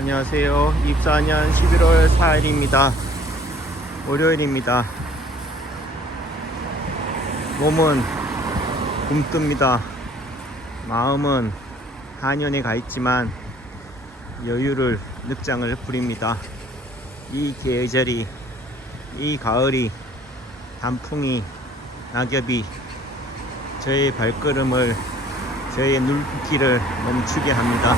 안녕하세요. 24년 11월 4일입니다. 월요일입니다. 몸은 굼뜹니다. 마음은 한연에 가 있지만 여유를 늑장을 부립니다. 이 계절이, 이 가을이, 단풍이, 낙엽이 저의 발걸음을, 저의 눈길을 멈추게 합니다.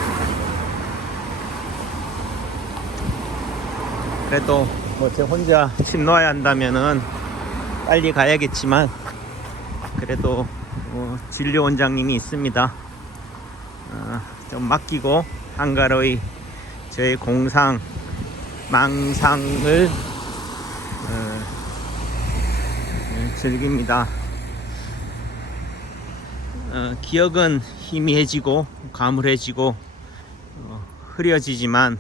그래도 제 혼자 집 놓아야 한다면은 빨리 가야겠지만, 그래도 진료 원장님이 있습니다. 좀 맡기고 한가로이 저의 공상 망상을 즐깁니다. 기억은 희미해지고 가물해지고 흐려지지만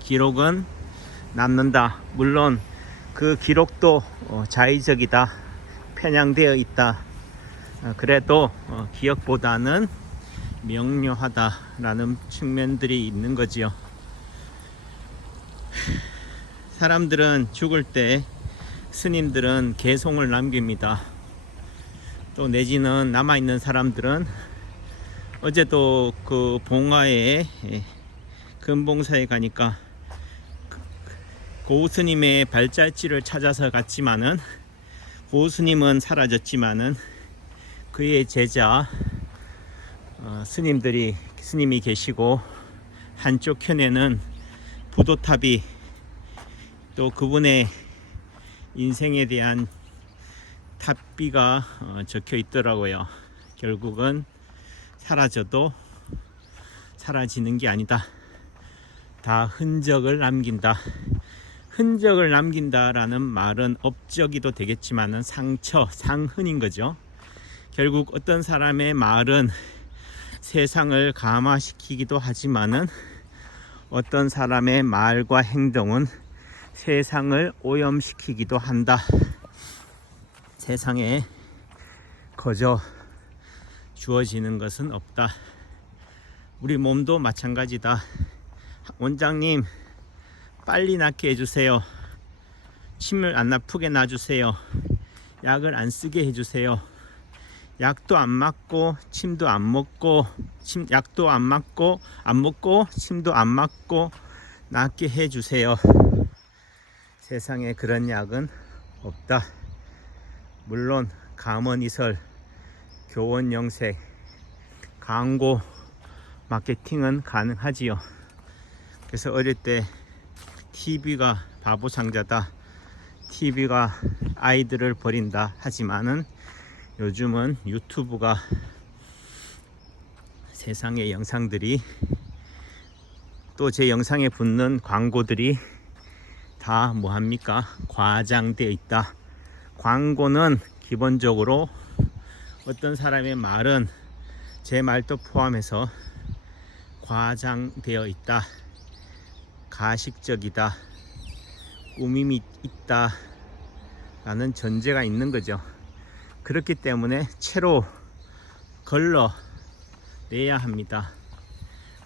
기록은 남는다. 물론 그 기록도 자의적이다, 편향되어 있다. 그래도 기억보다는 명료하다라는 측면들이 있는 거지요. 사람들은 죽을 때 스님들은 개송을 남깁니다. 또 내지는 남아있는 사람들은 어제도 그 봉화에 금봉사에 가니까 고스님의 발자취를 찾아서 갔지만은 고스님은 사라졌지만은 그의 제자 스님이 계시고, 한쪽 편에는 부도탑이 또 그분의 인생에 대한 탑비가 적혀 있더라고요. 결국은 사라져도 사라지는 게 아니다. 다 흔적을 남긴다. 흔적을 남긴다라는 말은 업적이도 되겠지만은 상흔인 거죠. 결국 어떤 사람의 말은 세상을 감화시키기도 하지만은 어떤 사람의 말과 행동은 세상을 오염시키기도 한다. 세상에 거저 주어지는 것은 없다. 우리 몸도 마찬가지다. 원장님, 빨리 낫게 해주세요. 침을 안 아프게 놔주세요. 약을 안 쓰게 해주세요. 약도 안 맞고 침도 안 먹고, 약도 안 맞고 안 먹고 침도 안 맞고 낫게 해주세요. 세상에 그런 약은 없다. 물론 감언이설, 교원영색, 광고, 마케팅은 가능하지요. 그래서 어릴 때 TV가 바보상자다, TV가 아이들을 버린다 하지만은 요즘은 유튜브가, 세상의 영상들이, 또 제 영상에 붙는 광고들이 다 뭐합니까? 과장되어 있다. 광고는 기본적으로 어떤 사람의 말은, 제 말도 포함해서 과장되어 있다, 가식적이다, 꾸밈이 있다 라는 전제가 있는 거죠. 그렇기 때문에 채로 걸러내야 합니다.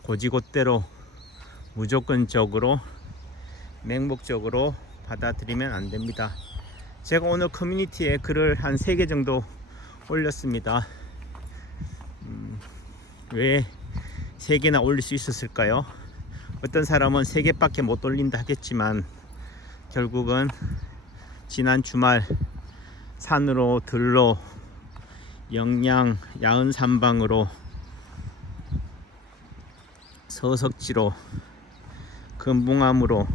고지곳대로 무조건적으로 맹목적으로 받아들이면 안 됩니다. 제가 오늘 커뮤니티에 글을 한 3개 정도 올렸습니다. 왜 3개나 올릴 수 있었을까요? 어떤 사람은 3개밖에 못 올린다 하겠지만, 결국은 지난 주말 산으로 들로 영양 야은산방으로 서석지로 금붕암으로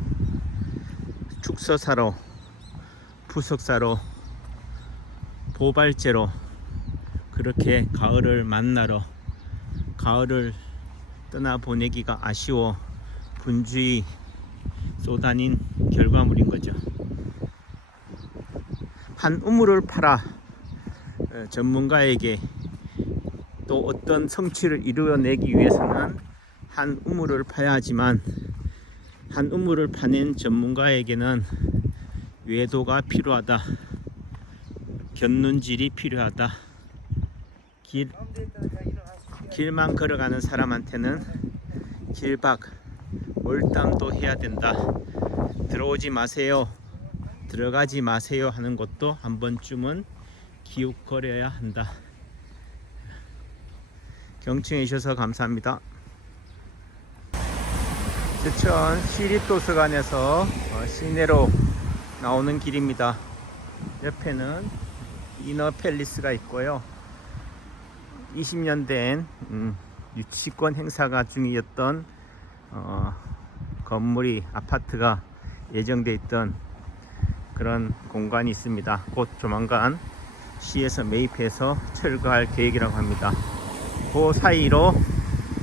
축서사로 푸석사로 보발제로 그렇게 가을을 만나러, 가을을 떠나보내기가 아쉬워 분주히 쏟아닌 결과물인 거죠. 한 우물을 팔아 전문가에게, 또 어떤 성취를 이루어내기 위해서는 한 우물을 파야 하지만, 한 우물을 파낸 전문가에게는 외도가 필요하다, 견눈질이 필요하다. 길만 걸어가는 사람한테는 길박 몰담도 해야 된다. 들어오지 마세요, 들어가지 마세요 하는 것도 한 번쯤은 기웃거려야 한다. 경청해 주셔서 감사합니다. 제천 시립도서관에서 시내로 나오는 길입니다. 옆에는 이너팰리스가 있고요. 20년 된 유치권 행사가 중이었던 건물이, 아파트가 예정돼 있던 그런 공간이 있습니다. 곧 조만간 시에서 매입해서 철거할 계획이라고 합니다. 그 사이로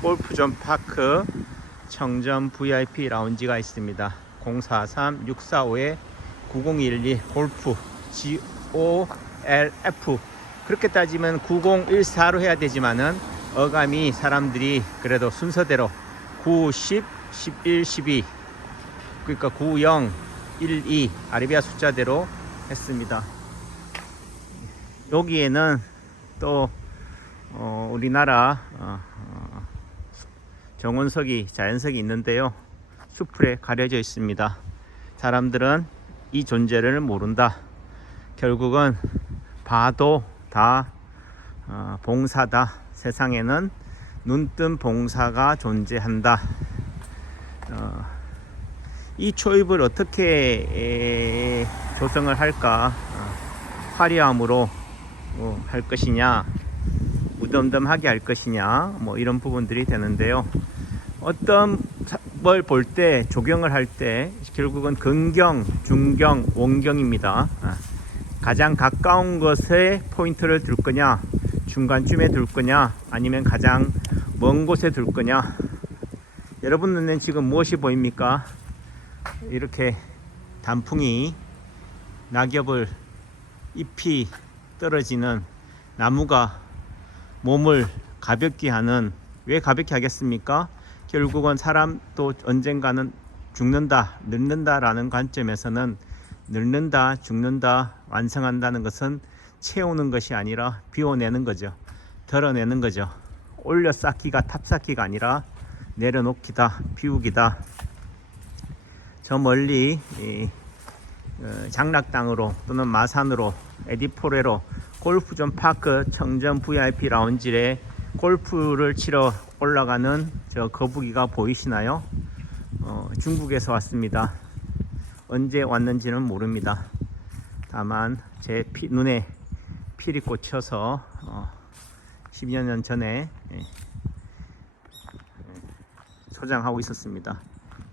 골프존 파크 청정 VIP 라운지가 있습니다. 043-645-9012 골프 GOLF. 그렇게 따지면 9014로 해야 되지만은 어감이 사람들이 그래도 순서대로 9, 10, 11, 12, 그러니까 9, 0, 1, 2 아라비아 숫자대로 했습니다. 여기에는 또 우리나라 정원석이, 자연석이 있는데요. 수풀에 가려져 있습니다. 사람들은 이 존재를 모른다. 결국은 봐도 다 봉사다. 세상에는 눈뜬 봉사가 존재한다. 이 초입을 어떻게 조성을 할까? 화려함으로 할 것이냐, 무덤덤하게 할 것이냐, 뭐 이런 부분들이 되는데요. 어떤 걸 볼 때, 조경을 할 때 결국은 근경, 중경, 원경입니다. 가장 가까운 것에 포인트를 둘 거냐, 중간쯤에 둘 거냐, 아니면 가장 먼 곳에 둘 거냐. 여러분 눈엔 지금 무엇이 보입니까? 이렇게 단풍이, 낙엽을, 잎이 떨어지는 나무가 몸을 가볍게 하는, 왜 가볍게 하겠습니까? 결국은 사람도 언젠가는 죽는다, 늙는다 라는 관점에서는 늙는다, 죽는다, 완성한다는 것은 채우는 것이 아니라 비워내는 거죠. 덜어내는 거죠. 올려 쌓기가, 탑쌓기가 아니라 내려놓기다, 비우기다. 저 멀리 장락당으로 또는 마산으로, 에디포레로 골프존 파크 청정 VIP 라운지에 골프를 치러 올라가는 저 거북이가 보이시나요? 중국에서 왔습니다. 언제 왔는지는 모릅니다. 다만 제 눈에 필이 꽂혀서 10여 년 전에 소장하고 있었습니다.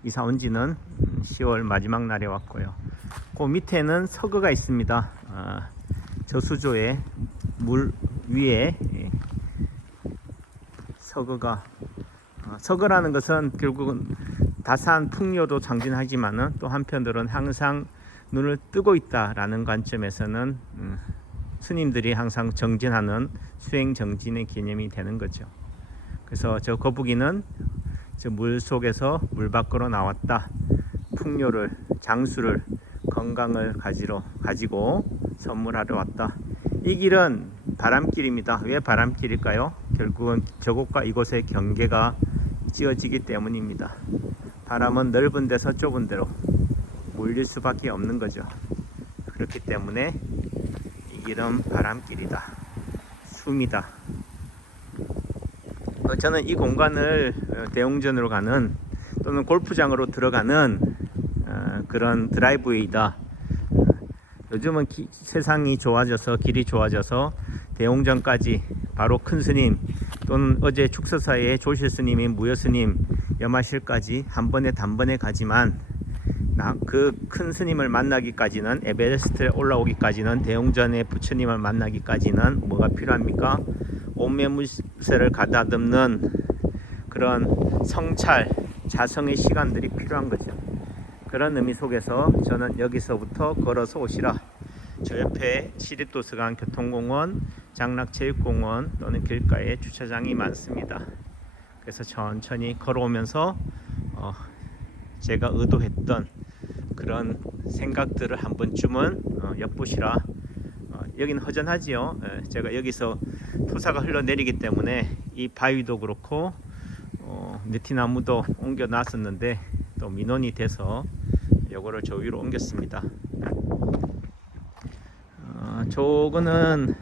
이사 온 지는 10월 마지막 날에 왔고요. 그 밑에는 서거가 있습니다. 저수조의 물 위에 서거가, 서거라는 것은 결국은 다산 풍요도 상징하지만은 또 한편으로는 항상 눈을 뜨고 있다라는 관점에서는 스님들이 항상 정진하는 수행 정진의 개념이 되는 거죠. 그래서 저 거북이는 저 물 속에서 물 밖으로 나왔다. 풍요를, 장수를, 건강을 가지고 선물하러 왔다. 이 길은 바람길입니다. 왜 바람길일까요? 결국은 저곳과 이곳의 경계가 지어지기 때문입니다. 바람은 넓은 데서 좁은 데로 몰릴 수밖에 없는 거죠. 그렇기 때문에 이 길은 바람길이다, 숨이다. 저는 이 공간을 대웅전으로 가는 또는 골프장으로 들어가는 그런 드라이브웨이다. 요즘은 세상이 좋아져서, 길이 좋아져서 대웅전까지 바로 큰 스님 또는 어제 축서사에 조실 스님이 무여 스님, 염화실까지 한 번에 단번에 가지만 그 큰 스님을 만나기까지는, 에베레스트에 올라오기까지는, 대웅전의 부처님을 만나기까지는 뭐가 필요합니까? 온매무새를 가다듬는 그런 성찰, 자성의 시간들이 필요한 거죠. 그런 의미 속에서 저는 여기서부터 걸어서 오시라. 저 옆에 시립도서관, 교통공원, 장락체육공원 또는 길가에 주차장이 많습니다. 그래서 천천히 걸어오면서 제가 의도했던 그런 생각들을 한 번쯤은 엿보시라. 여기는 허전하지요. 제가 여기서 토사가 흘러내리기 때문에 이 바위도 그렇고 느티나무도 옮겨 놨었는데 또 민원이 돼서 요거를 저 위로 옮겼습니다. 저거는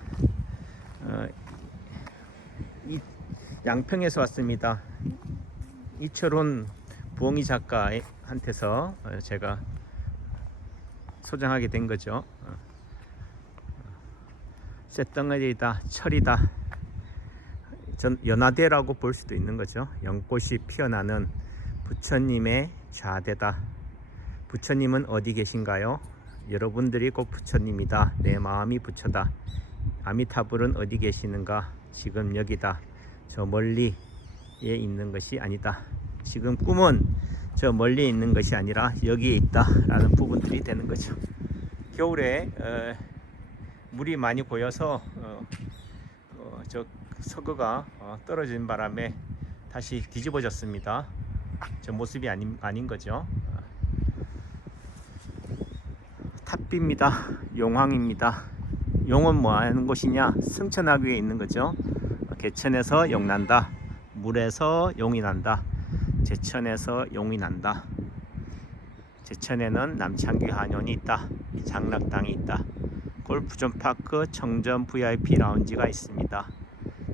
양평에서 왔습니다. 이철훈 부엉이 작가한테서 제가 소장하게 된 거죠. 쇳덩어리다, 철이다, 연화대라고 볼 수도 있는 거죠. 연꽃이 피어나는 부처님의 좌대다. 부처님은 어디 계신가요? 여러분들이 곧 부처님이다. 내 마음이 부처다. 아미타불은 어디 계시는가? 지금 여기다. 저 멀리에 있는 것이 아니다. 지금 꿈은 저 멀리에 있는 것이 아니라 여기에 있다 라는 부분들이 되는 거죠. 겨울에 물이 많이 고여서 저 서거가 떨어진 바람에 다시 뒤집어졌습니다. 저 모습이 아닌 거죠. 탑비입니다. 용왕입니다. 용은 뭐 하는 곳이냐? 승천하귀에 있는 거죠. 개천에서 용 난다. 물에서 용이 난다. 제천에서 용이 난다. 제천에는 남창귀 한원이 있다. 장락당이 있다. 골프존 파크 청전 VIP 라운지가 있습니다.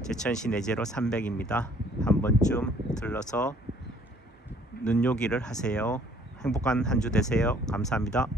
제천시 내제로 300입니다. 한 번쯤 들러서 눈요기를 하세요. 행복한 한 주 되세요. 감사합니다.